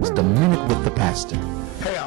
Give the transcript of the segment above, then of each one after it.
It's the Minute with the Pastor. Hey,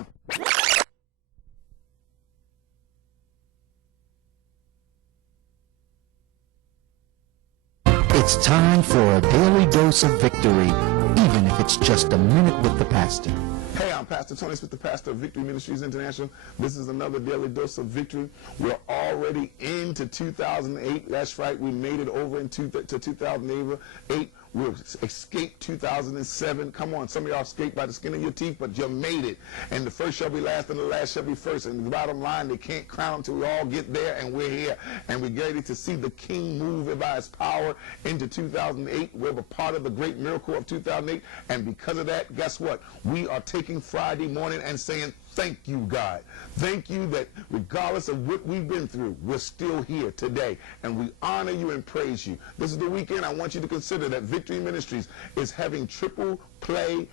It's time for a daily dose of victory, even if it's just a minute with the pastor. Hey, I'm Pastor Tony Smith, the pastor of Victory Ministries International. This is another daily dose of victory. We're already into 2008. That's right. We made it over into to 2008. We'll escape 2007. Come on, some of y'all escaped by the skin of your teeth, but you made it. And the first shall be last, and the last shall be first. And the bottom line, they can't crown until we all get there, and we're here. And we're ready to see the King move by his power into 2008. We're a part of the great miracle of 2008. And because of that, guess what? We are taking Friday morning and saying, thank you, God. Thank you that regardless of what we've been through, we're still here today. And we honor you and praise you. This is the weekend. I want you to consider that Victory Ministries is having triple play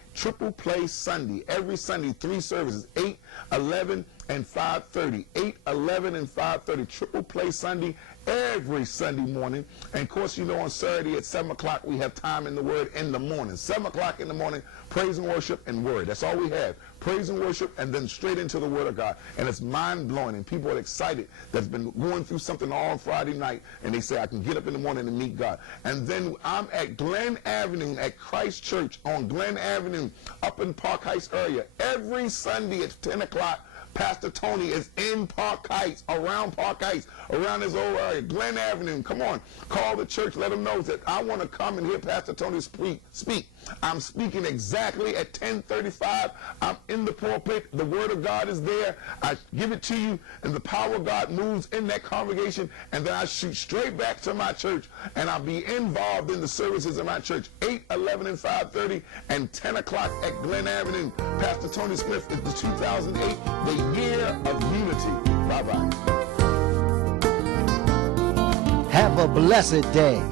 Sunday. Every Sunday, 3 services, 8, 11, and 5:30. 8, 11, and 5:30. Triple play Sunday every Sunday morning. And of course, you know, on Saturday at 7 o'clock, we have time in the Word in the morning. 7 o'clock in the morning, praise and worship and Word. That's all we have. Praise and worship, and then straight into the Word of God. And it's mind-blowing, and people are excited that's been going through something all Friday night, and they say, I can get up in the morning and meet God. And then I'm at Glen Avenue at Christ Church on Glen Avenue up in Park Heights area. Every Sunday at 10 o'clock, Pastor Tony is in Park Heights, around this old area, Glen Avenue. Come on, call the church, let them know that I want to come and hear Pastor Tony speak. I'm speaking exactly at 10:35. I'm in the pulpit. The Word of God is there. I give it to you, and the power of God moves in that congregation, and then I shoot straight back to my church, and I'll be involved in the services of my church, 8, 11, and 5:30, and 10 o'clock at Glen Avenue. Pastor Tony Smith is the 2008, the year of unity. Bye-bye. Have a blessed day.